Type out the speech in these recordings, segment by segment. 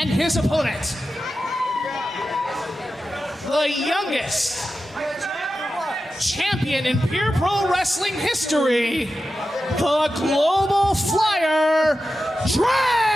And his opponent, the youngest champion in pure pro wrestling history, the Global Flyer, Drake!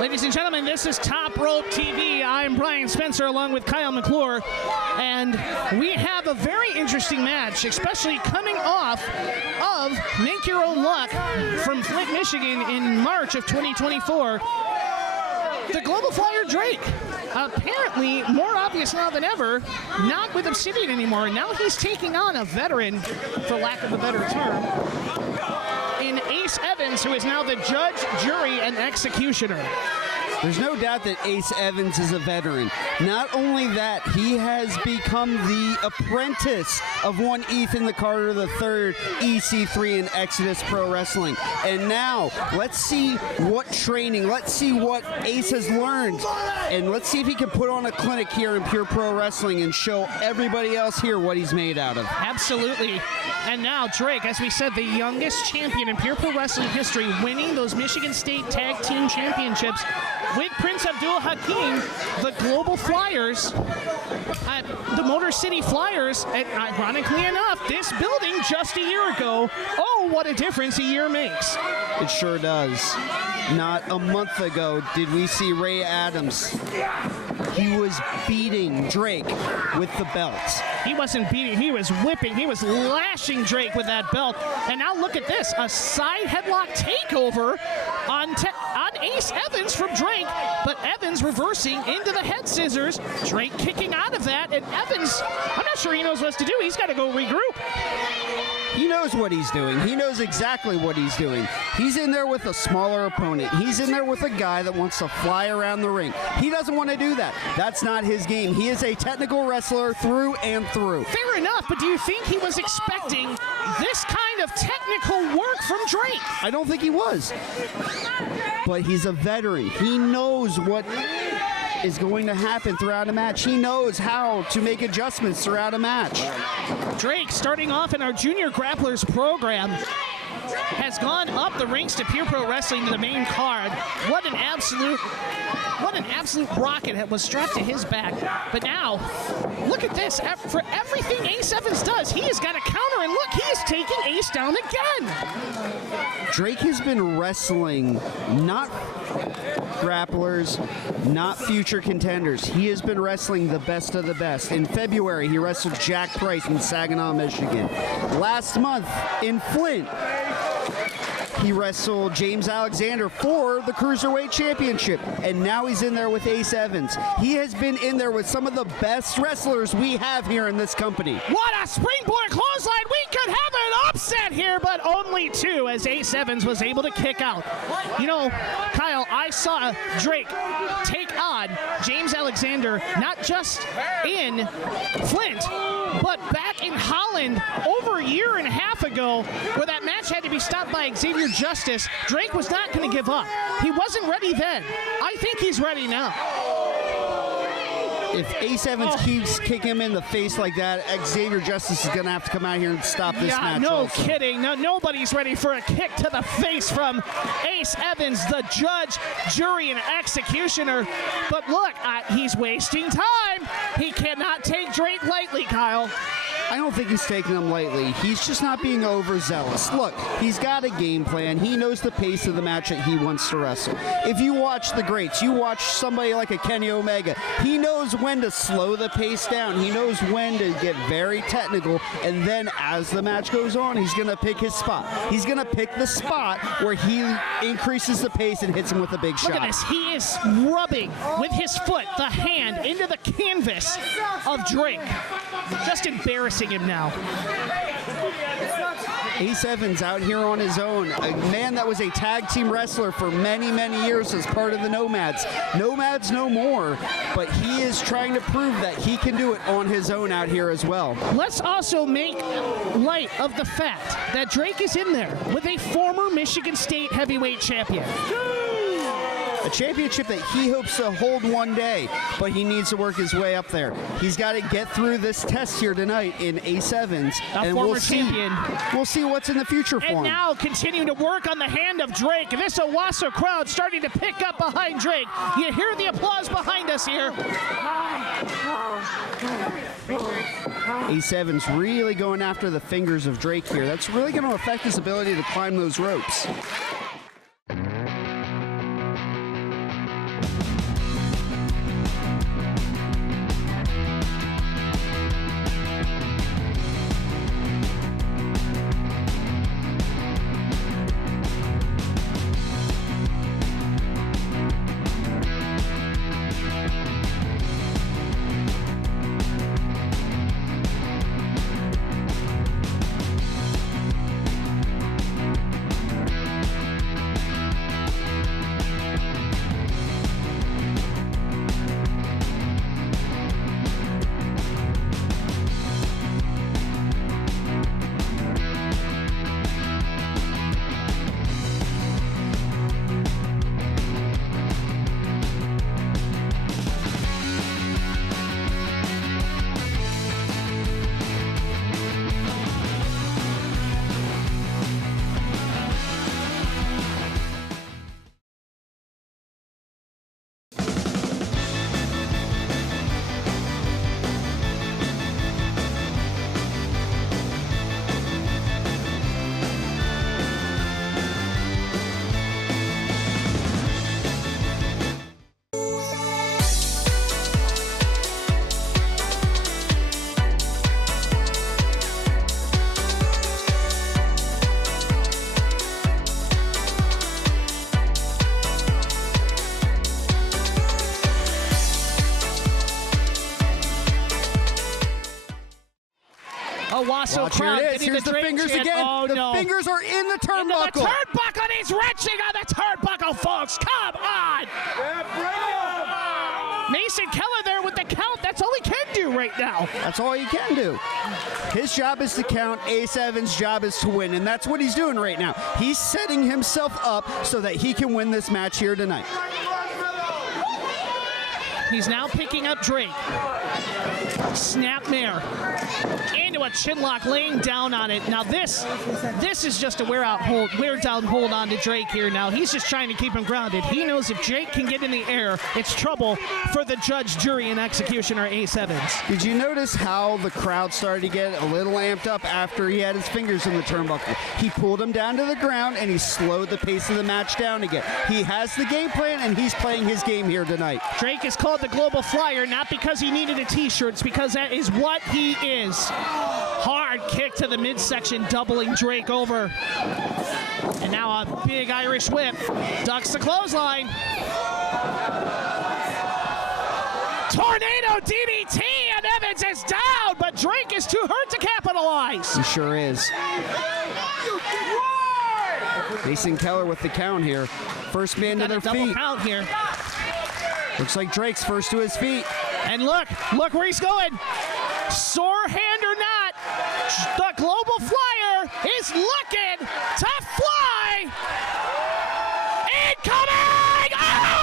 Ladies and gentlemen, this is Top Rope TV. I'm Brian Spencer along with Kyle McClure, and we have a very interesting match, especially coming off of Make Your Own Luck from Flint, Michigan in March of 2024. The Global Flyer Drake, apparently more obvious now than ever, not with Obsidian anymore. Now he's taking on a veteran, for lack of a better term, in Ace Evans, who is now the judge, jury, and executioner. There's no doubt that Ace Evans is a veteran. Not only that, he has become the apprentice of one Ethan the Carter III, EC3 in Exodus Pro Wrestling. And now, let's see what training, let's see what Ace has learned, and let's see if he can put on a clinic here in Pure Pro Wrestling and show everybody else here what he's made out of. Absolutely. And now Drake, as we said, the youngest champion in Pure Pro Wrestling history, winning those Michigan State Tag Team Championships with Prince Abdul Hakim, the Global Flyers, the Motor City Flyers, and ironically enough, this building just a year ago. Oh, what a difference a year makes. It sure does. Not a month ago did we see Ray Adams. He was beating Drake with the belt. He wasn't beating, he was whipping, he was lashing Drake with that belt. And now look at this, a side headlock takeover on Ace Evans from Drake, but Evans reversing into the head scissors, Drake kicking out of that, and Evans, I'm not sure he knows what to do. He's got to go regroup. He knows what he's doing. He knows exactly what he's doing. He's in there with a smaller opponent. He's in there with a guy that wants to fly around the ring. He doesn't want to do that. That's not his game. He is a technical wrestler through and through. Fair enough, but do you think he was expecting this kind of technical work from Drake? I don't think he was. But he's a veteran. He knows what is going to happen throughout a match. He knows how to make adjustments throughout a match. Drake, starting off in our Junior Grapplers program, has gone up the ranks to Pure Pro Wrestling to the main card. What an absolute rocket was strapped to his back. But now, look at this. For everything Ace Evans does, he has got a counter, and look, he is taking Ace down again. Drake has been wrestling not grapplers, not future contenders. He has been wrestling the best of the best. In February, he wrestled Jack Price in Saginaw, Michigan. Last month in Flint, He wrestled James Alexander for the Cruiserweight Championship, and now he's in there with Ace Evans. He has been in there with some of the best wrestlers we have here in this company. What a springboard clothesline! We could have an upset here, but only two, as Ace Evans was able to kick out. You know, Kyle, I saw Drake take on James Alexander, not just in Flint, but back in Holland over a year and a half ago, where that match had to be stopped by Xavier Justice. Drake was not going to give up. He wasn't ready then. I think he's ready now. If Ace Evans keeps kicking him in the face like that, Xavier Justice is going to have to come out here and stop this match. No also. kidding. No, nobody's ready for a kick to the face from Ace Evans, the judge, jury, and executioner. But look, he's wasting time. He cannot take Drake lightly, Kyle. I don't think he's taking him lightly. He's just not being overzealous. Look, he's got a game plan. He knows the pace of the match that he wants to wrestle. If you watch the greats, you watch somebody like a Kenny Omega, he knows when to slow the pace down. He knows when to get very technical, and then as the match goes on, he's going to pick his spot. He's going to pick the spot where he increases the pace and hits him with a big shot. Look at this. He is rubbing with his foot, the hand, into the canvas of Drake. Just embarrassing him now. Ace Evans out here on his own, a man that was a tag team wrestler for many, many years as part of the Nomads. Nomads no more, but he is trying to prove that he can do it on his own out here as well. Let's also make light of the fact that Drake is in there with a former Michigan State heavyweight champion. A championship that he hopes to hold one day, but he needs to work his way up there. He's got to get through this test here tonight in Ace Evans, and former we'll see. champion. We'll see what's in the future for him. And now continuing to work on the hand of Drake. This Owasso crowd starting to pick up behind Drake. You hear the applause behind us here. Ace Evans really going after the fingers of Drake here. That's really going to affect his ability to climb those ropes. Owasso crowd here it is. getting Here's the Drake fingers chant. again. Oh, the no. fingers are in the turnbuckle. Into the turnbuckle, and he's wrenching on the turnbuckle, folks. Come on. Mason Keller there with the count. That's all he can do right now. That's all he can do. His job is to count. Ace Evans' job is to win, and that's what he's doing right now. He's setting himself up so that he can win this match here tonight. He's now picking up Drake. Snapmare into a chinlock, laying down on it. Now this is just a wear down hold on to Drake here now. He's just trying to keep him grounded. He knows if Drake can get in the air, it's trouble for the judge, jury, and executioner, Ace Evans. Did you notice how the crowd started to get a little amped up after he had his fingers in the turnbuckle? He pulled him down to the ground, and he slowed the pace of the match down again. He has the game plan, and he's playing his game here tonight. Drake is called the Global Flyer, not because he needed a t-shirt, it's because because that is what he is. Hard kick to the midsection, doubling Drake over. And now a big Irish whip. Ducks the clothesline. Tornado DDT, and Evans is down, but Drake is too hurt to capitalize. He sure is. Mason Keller with the count here. First man to their double feet. count here. Looks like Drake's first to his feet. And look where he's going. Sore hand or not, the Global Flyer is looking to fly. Incoming! Oh!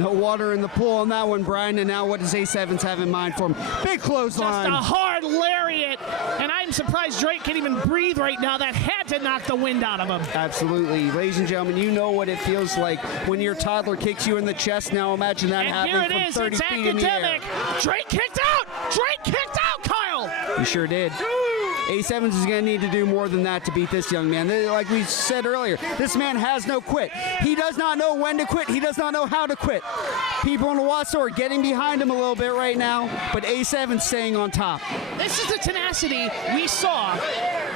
No water in the pool on that one, Brian. And now what does Ace Evans have in mind for him? Big clothesline. Just a hard lariat. And I'm surprised Drake can even breathe right now. That had to knock the wind out of him. Absolutely. Ladies and gentlemen, you know what it feels like when your toddler kicks you in the chest. Now imagine that happening from 30 feet in the air. Drake kicked out! Drake kicked out, Kyle! He sure did. Ace Evans is going to need to do more than that to beat this young man. Like we said earlier, this man has no quit. He does not know when to quit. He does not know how to quit. People in the Wasso are getting behind him a little bit right now, but Ace Evans staying on top. This is the tenacity we saw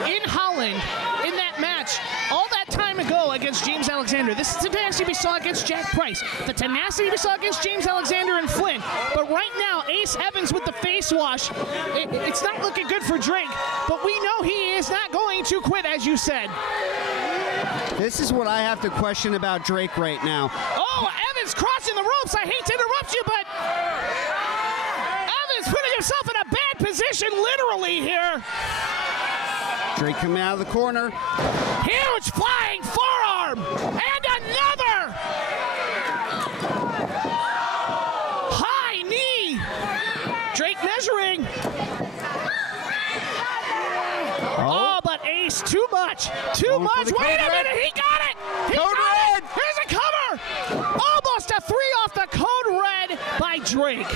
in Holland in that match all that time ago against James Alexander. This is the tenacity we saw against Jack Price. The tenacity we saw against James Alexander and Flynn. But right now, Ace Evans with the face wash, it's not looking good for Drake, but we know he is not going to quit, as you said. This is what I have to question about Drake right now. Oh, Evans crossing the ropes. I hate to interrupt you, but Evans putting himself in a bad position, literally here. Drake coming out of the corner. Huge flying forearm, and another high knee. Drake measuring. Oh, but Ace, too much. Too much. Wait a minute, he got it. He got it. Here's a cover. Almost a 3 off the code red by Drake.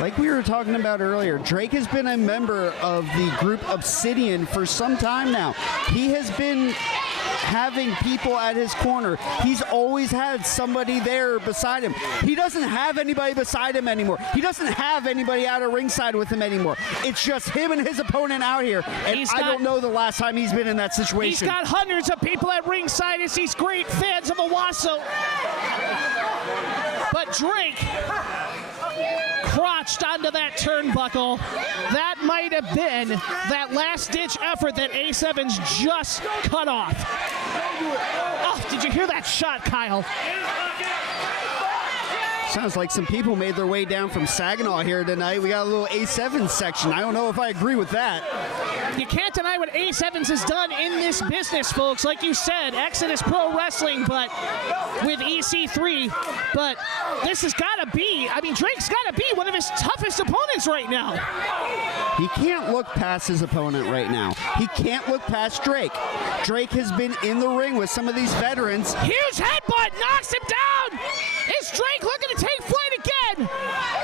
Like we were talking about earlier, Drake has been a member of the group Obsidian for some time now. He has been having people at his corner. He's always had somebody there beside him. He doesn't have anybody beside him anymore. He doesn't have anybody out of ringside with him anymore. It's just him and his opponent out here, and I don't know the last time he's been in that situation. He's got hundreds of people at ringside as these great fans of Owasso. But Drake crotched onto that turnbuckle. That might have been that last-ditch effort that Ace Evans just cut off. Oh, did you hear that shot, Kyle? Sounds like some people made their way down from Saginaw here tonight. We got a little Ace Evans section. I don't know if I agree with that. You can't deny what Ace Evans has done in this business, folks. Like you said, Exodus Pro Wrestling, but with EC3. But this has got to be, I mean, Drake's got to be one of his toughest opponents right now. He can't look past his opponent right now. He can't look past Drake. Drake has been in the ring with some of these veterans. Huge headbutt knocks him down. Is Drake looking to take flight again?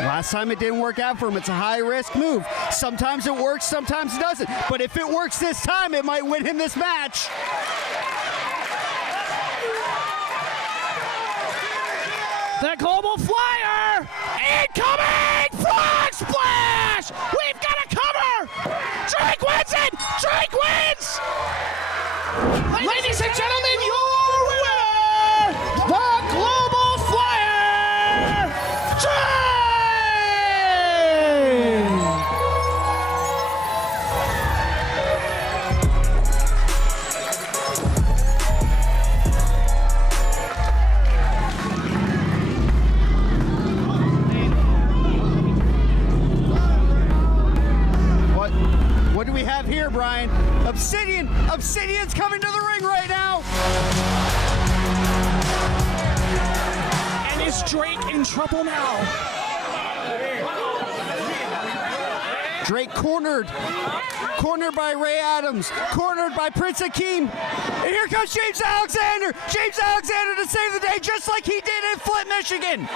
Last time it didn't work out for him. It's a high-risk move. Sometimes it works, sometimes it doesn't. But if it works this time, it might win him this match. The Global Flyer, incoming frog splash! We've got a cover! Drake wins it! Drake wins! Ladies and gentlemen, your winner, the Global Flyer, Drake! What do we have here, Brian? Obsidian! Obsidian's coming to the ring right now! And is Drake in trouble now? Drake cornered by Ray Adams, cornered by Prince Akeem. And here comes James Alexander! James Alexander to save the day just like he did in Flint, Michigan!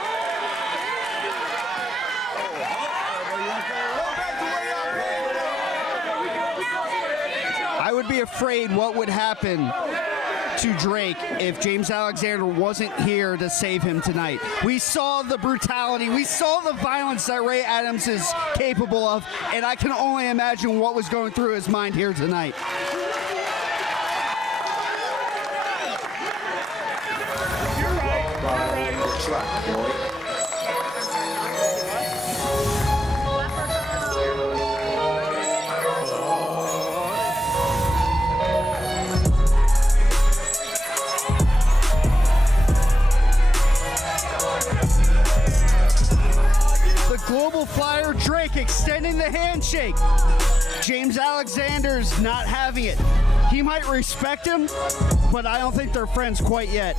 I would be afraid what would happen to Drake if James Alexander wasn't here to save him tonight. We saw the brutality, we saw the violence that Ray Adams is capable of, and I can only imagine what was going through his mind here tonight. Global Flyer Drake extending the handshake. James Alexander's not having it. He might respect him, but I don't think they're friends quite yet.